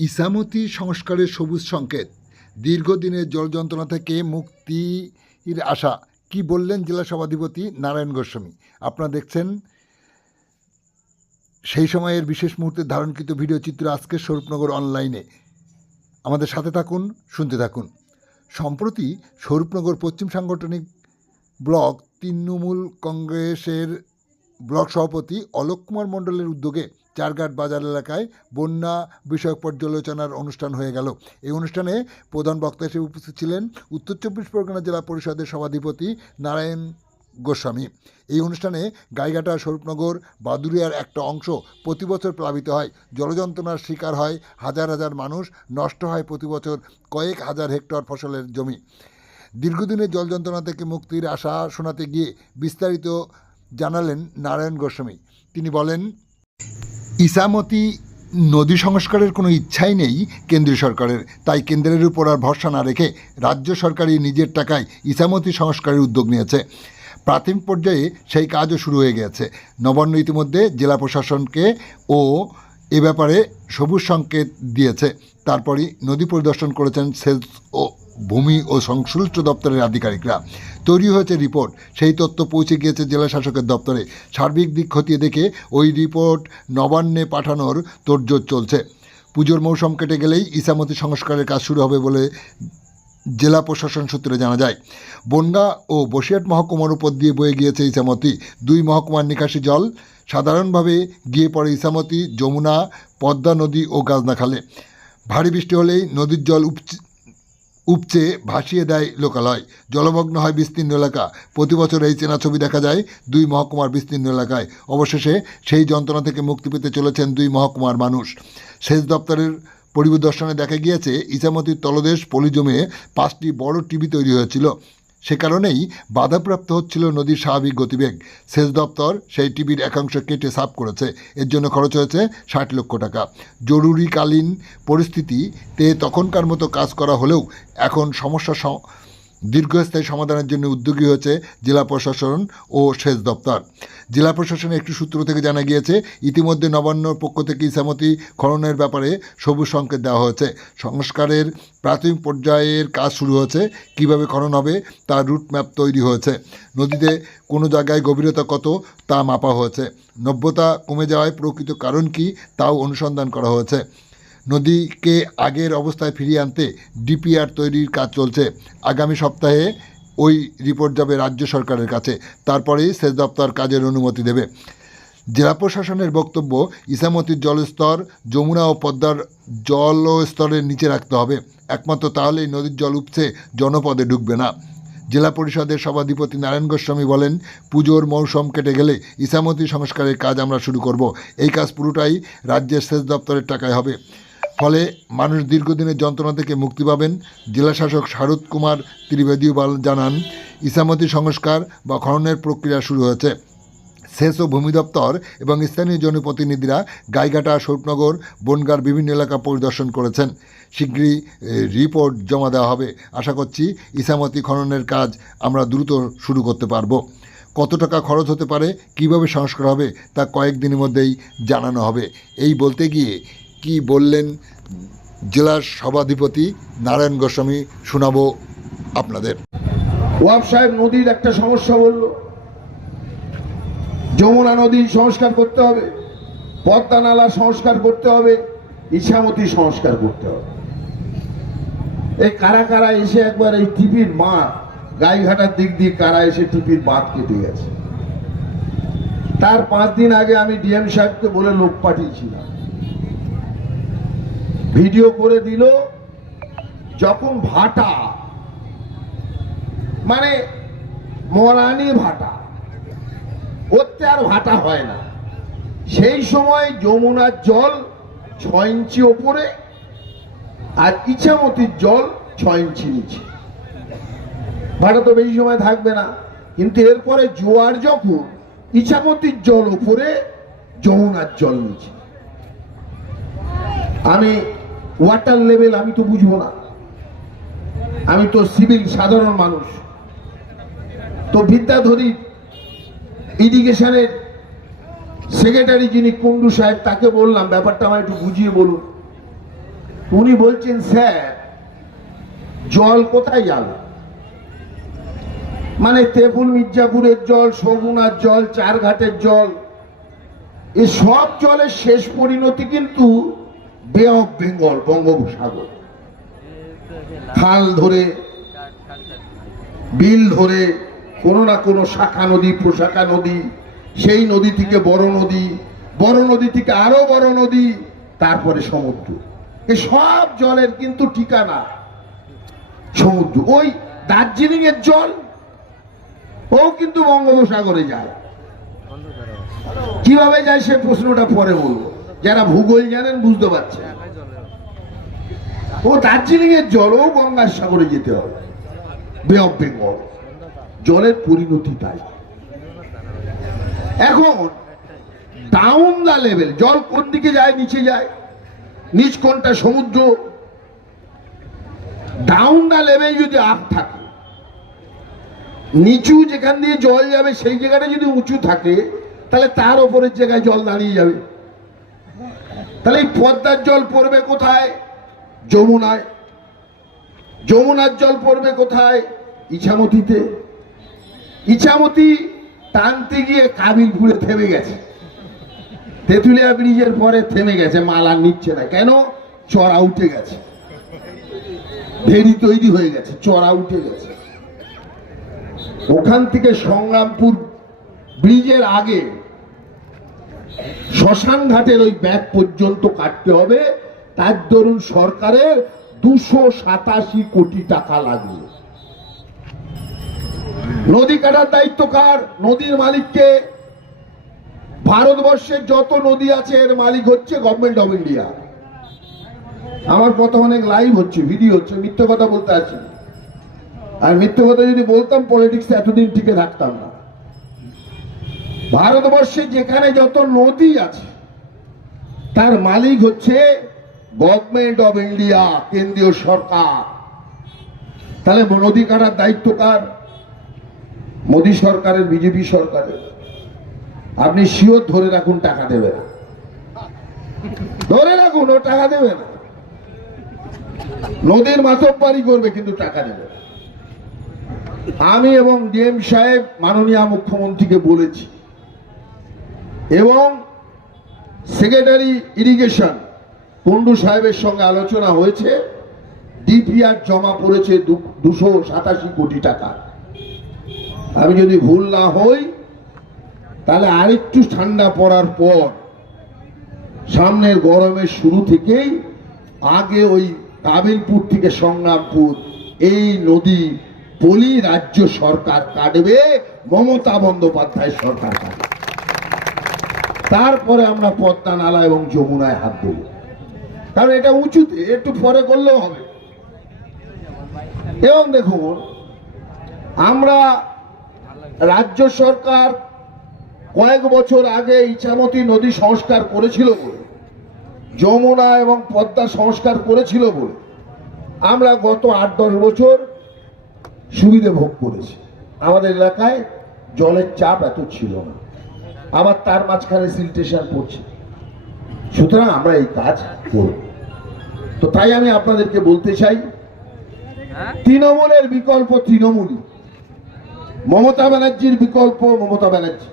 ইসামতি সংস্কারের সবুজ সংকেত, দীর্ঘদিনের জল যন্ত্রণা থেকে মুক্তির আশা, কি বললেন জেলা সভাধিপতি নারায়ণ গোস্বামী। আপনারা দেখছেন সেই সময়ের বিশেষ মুহূর্তের ধারণকৃত ভিডিও চিত্র আজকের স্বরূপনগর অনলাইনে। আমাদের সাথে থাকুন, শুনতে থাকুন। সম্প্রতি স্বরূপনগর পশ্চিম সাংগঠনিক ব্লক তৃণমূল কংগ্রেসের ব্লক সভাপতি অলোক কুমার মণ্ডলের উদ্যোগে চারঘাট বাজার এলাকায় বন্যা বিষয়ক পর্যালোচনার অনুষ্ঠান হয়ে গেল। এই অনুষ্ঠানে প্রধান বক্তা হিসেবে উপস্থিত ছিলেন উত্তর চব্বিশ পরগনা জেলা পরিষদের সভাধিপতি নারায়ণ গোস্বামী। এই অনুষ্ঠানে গাইঘাটা স্বরূপনগর বাদুড়িয়ার একটা অংশ প্রতি বছর প্লাবিত হয়, জলযন্ত্রণার শিকার হয় হাজার হাজার মানুষ, নষ্ট হয় প্রতি বছর কয়েক হাজার হেক্টর ফসলের জমি। দীর্ঘদিনের জল যন্ত্রণা থেকে মুক্তির আশা শোনাতে গিয়ে বিস্তারিত জানালেন নারায়ণ গোস্বামী। তিনি বলেন, ইসামতি নদী সংস্কারের কোনো ইচ্ছাই নেই কেন্দ্রীয় সরকারের, তাই কেন্দ্রের উপর আর ভরসা না রেখে রাজ্য সরকারই নিজের টাকায় ইসামতি সংস্কারের উদ্যোগ নিয়েছে। প্রাথমিক পর্যায়ে সেই কাজও শুরু হয়ে গেছে। নবান্ন ইতিমধ্যে জেলা প্রশাসনকে ও এ ব্যাপারে সবুজ সংকেত দিয়েছে। তারপরই নদী পরিদর্শন করেছেন সেচ ও ভূমি ও সংশ্লিষ্ট দপ্তরের আধিকারিকরা। তৈরি হয়েছে রিপোর্ট, সেই তথ্য পৌঁছে গিয়েছে জেলা শাসকের দপ্তরে। সার্বিক দিক খতিয়ে দেখে ওই রিপোর্ট নবান্নে পাঠানোর তোড়জোড় চলছে। পুজোর মৌসুম কেটে গেলেই ইসামতি সংস্কারের কাজ শুরু হবে বলে জেলা প্রশাসন সূত্রে জানা যায়। বনগাঁ ও বসিরহাট মহকুমার উপর দিয়ে বয়ে গিয়েছে ইসামতি। দুই মহকুমার নিকাশি জল সাধারণভাবে গিয়ে পড়ে ইসামতি, যমুনা, পদ্মা নদী ও গাজনা খালে। ভারী বৃষ্টি হলেই নদীর জল উপচে ভাসিয়ে দেয় লোকালয়, জলমগ্ন হয় বিস্তীর্ণ এলাকা। প্রতি বছর এই চেনা ছবি দেখা যায় দুই মহকুমার বিস্তীর্ণ এলাকায়। অবশেষে সেই যন্ত্রণা থেকে মুক্তি পেতে চলেছেন দুই মহকুমার মানুষ। সেচ দপ্তরের পরিদর্শনে দেখা গিয়েছে ইসামতির তলদেশ পলি জমে 5টি বড় টিবি তৈরি হয়েছিল। সে কারণেই বাধাপ্রাপ্ত হচ্ছিল নদীর স্বাভাবিক গতিবেগ। সেচ দপ্তর সেই টিবির একাংশ কেটে সাফ করেছে। এর জন্য খরচ হয়েছে 60 লক্ষ টাকা। জরুরিকালীন পরিস্থিতিতে তখনকার মতো কাজ করা হলেও এখন সমস্যা দীর্ঘস্থায়ী সমাধানের জন্য উদ্যোগী হয়েছে জেলা প্রশাসন ও সেচ দপ্তর। জেলা প্রশাসনের একটি সূত্র থেকে জানা গিয়েছে, ইতিমধ্যে নবান্নর পক্ষ থেকে ইসামতি খননের ব্যাপারে সবুজ সংকেত দেওয়া হয়েছে। সংস্কারের প্রাথমিক পর্যায়ের কাজ শুরু হয়েছে। কীভাবে খনন হবে তার রুটম্যাপ তৈরি হয়েছে। নদীতে কোনো জায়গায় গভীরতা কত তা মাপা হয়েছে। নভ্যতা কমে যাওয়ায় প্রকৃত কারণ কী তাও অনুসন্ধান করা হয়েছে। নদীকে আগের অবস্থায় ফিরিয়ে আনতে ডিপিআর তৈরির কাজ চলছে। আগামী সপ্তাহে ওই রিপোর্ট যাবে রাজ্য সরকারের কাছে, তারপরেই সেচ দপ্তর কাজের অনুমতি দেবে। জেলা প্রশাসনের বক্তব্য, ইসামতির জলস্তর যমুনা ও পদ্মার জলস্তরের নিচে রাখতে হবে। একমাত্র তাহলেই নদীর জল উপচে জনপদে ঢুকবে না। জেলা পরিষদের সভাধিপতি নারায়ণ গোস্বামী বলেন, পুজোর মৌসুম কেটে গেলে ইসামতি সংস্কারের কাজ আমরা শুরু করব। এই কাজ পুরোটাই রাজ্যের সেচ দপ্তরের টাকায় হবে। ফলে মানুষ দীর্ঘদিনের যন্ত্রণা থেকে মুক্তি পাবেন। জেলাশাসক শারদ কুমার ত্রিবেদী জানান, ইসামতি সংস্কার বা খননের প্রক্রিয়া শুরু হয়েছে। সেচ ও ভূমি দপ্তর এবং স্থানীয় জনপ্রতিনিধিরা গাইঘাটা, স্বরূপনগর, বনগাঁর বিভিন্ন এলাকা পরিদর্শন করেছেন। শীঘ্রই রিপোর্ট জমা দেওয়া হবে। আশা করছি ইসামতি খননের কাজ আমরা দ্রুত শুরু করতে পারব। কত টাকা খরচ হতে পারে, কিভাবে সংস্কার হবে তা কয়েকদিনের মধ্যেই জানানো হবে। এই বলতে গিয়ে কি বললেন জেলার সভাধিপতি নারায়ণ গোস্বামী শোনাবো আপনাদের। ওয়াব সাহেব নদীর একটা সমস্যা বলল, যমুনা নদী সংস্কার করতে হবে, পদ্মা নালা সংস্কার করতে হবে, ইসামতি সংস্কার করতে হবে। এই কারা কারা এসে একবার এই টিপির বাঁধ, গাইঘাটার দিক দিয়ে কারা এসে টিপির বাঁধ কেটে গেছে। তার 5 দিন আগে আমি ডিএম সাহেবকে বলে লোক পাঠিয়েছিলাম, ভিডিও করে দিল। যখন ভাটা মানে মরানি ভাটা, ওতে আর ভাটা হয় না, সেই সময় যমুনার জল 6 ইঞ্চি ওপরে আর ইছামতির জল 6 ইঞ্চি নিচে। ভাটা তো বেশি সময় থাকবে না, কিন্তু এরপরে জোয়ার যখন, ইছামতির জল ওপরে, যমুনার জল নিচে। আমি ওয়াটার লেভেল আমি তো বুঝবো না, আমি তো সিভিল সাধারণ মানুষ। তো বিদ্যাধরী ইরিগেশনের সেক্রেটারি যিনি কুন্ডু সাহেব, তাকে বললাম ব্যাপারটা আমার একটু বুঝিয়ে বলুন। উনি বলছেন স্যার জল কোথায় যাবে, মানে তেপুল মির্জাপুরের জল, সগুনার জল, চারঘাটের জল, এই সব জলের শেষ পরিণতি কিন্তু বে অফ বেঙ্গল, বঙ্গোপসাগর। খাল ধরে, বিল ধরে, কোনো না কোনো শাখা নদী, প্রশাখা নদী, সেই নদী থেকে বড় নদী, বড় নদী থেকে আরো বড় নদী, তারপরে সমুদ্র। এই সব জলের কিন্তু ঠিকানা সমুদ্র। ওই দার্জিলিং এর জল ও কিন্তু বঙ্গোপসাগরে যায়। কিভাবে যায় সে প্রশ্নটা পরে বলবো, যারা ভূগোল জানেন বুঝতে পারছেন। ও দার্জিলিং এর জল ও গঙ্গাসাগরে যেতে হবে, বে অফ বেঙ্গল। জলের পরিণতি তাই। এখন ডাউন দা লেভেল, জল কোন দিকে যায়? নিচে যায়। নিচ কোনটা? সমুদ্র। ডাউন দা লেভেল যদি আপ থাকে, নিচু যেখান দিয়ে জল যাবে সেই জায়গাটা যদি উঁচু থাকে, তাহলে তার ওপরের জায়গায় জল দাঁড়িয়ে যাবে। তাহলে এই পদ্মার জল পড়বে কোথায়? যমুনায়। যমুনার জল পড়বে কোথায়? ইছামতিতে। ইছামতি টানতে গিয়ে কাবিলপুরে থেমে গেছে, তেঁতুলিয়া ব্রিজের পরে থেমে গেছে, মাল আর নিচ্ছে না। কেন? চড়া উঠে গেছে, ভেড়ি তৈরি হয়ে গেছে, চড়া উঠে গেছে। ওখান থেকে সংগ্রামপুর ব্রিজের আগে শ্মশান ঘাটের ওই ব্যাগ পর্যন্ত কাটতে হবে। তার দরুন সরকারের 287 কোটি টাকা লাগবে। নদী কাটার দায়িত্ব কার? নদীর মালিককে। ভারতবর্ষের যত নদী আছে এর মালিক হচ্ছে গভর্নমেন্ট অফ ইন্ডিয়া। আমার কথা অনেক লাইভ হচ্ছে, ভিডিও হচ্ছে, মিথ্যে কথা বলতে আছি। আর মিথ্যে কথা যদি বলতাম পলিটিক্স এতদিন টিকে থাকতাম না। ভারতবর্ষে যেখানে যত নদী আছে তার মালিক হচ্ছে গভর্নমেন্ট অফ ইন্ডিয়া, কেন্দ্রীয় সরকার। তাহলে নদী কাটার দায়িত্ব কার? মোদী সরকারের, বিজেপি সরকারের। আপনি শিওর ধরে রাখুন টাকা দেবে না, ধরে রাখুন ও টাকা দেবে না। নদীর মাতব্বরি করবে কিন্তু টাকা দেবে না। আমি এবং ডিএম সাহেব মাননীয় মুখ্যমন্ত্রীকে বলেছি, এবং সেক্রেটারি ইরিগেশন কুন্ডু সাহেবের সঙ্গে আলোচনা হয়েছে। ডিপিআর জমা পড়েছে 287 কোটি টাকা। আমি যদি ভুল না হই তাহলে আরেকটু ঠান্ডা পড়ার পর, সামনের গরমের শুরু থেকেই আগে ওই কাবিলপুর থেকে সংগ্রামপুর এই নদী পলি রাজ্য সরকার কাটবে, মমতা বন্দ্যোপাধ্যায় সরকার কাটবে। তারপরে আমরা পদ্মা নালা এবং যমুনায় হাত দেব। কারণ এটা উঁচুতে, একটু পরে করলেও হবে। এবং দেখুন, আমরা রাজ্য সরকার কয়েক বছর আগে ইছামতি নদী সংস্কার করেছিল বলে, যমুনা এবং পদ্মা সংস্কার করেছিল বলে আমরা গত 8-10 বছর সুবিধে ভোগ করেছি। আমাদের এলাকায় জলের চাপ এত ছিল না, আবার তার মাঝখানে সিলটেশন পড়ছে। সুতরাং আমরা এই কাজ করব। তো তাই আমি আপনাদেরকে বলতে চাই, তৃণমূলের বিকল্প তৃণমূলই, মমতা ব্যানার্জির বিকল্প মমতা ব্যানার্জি।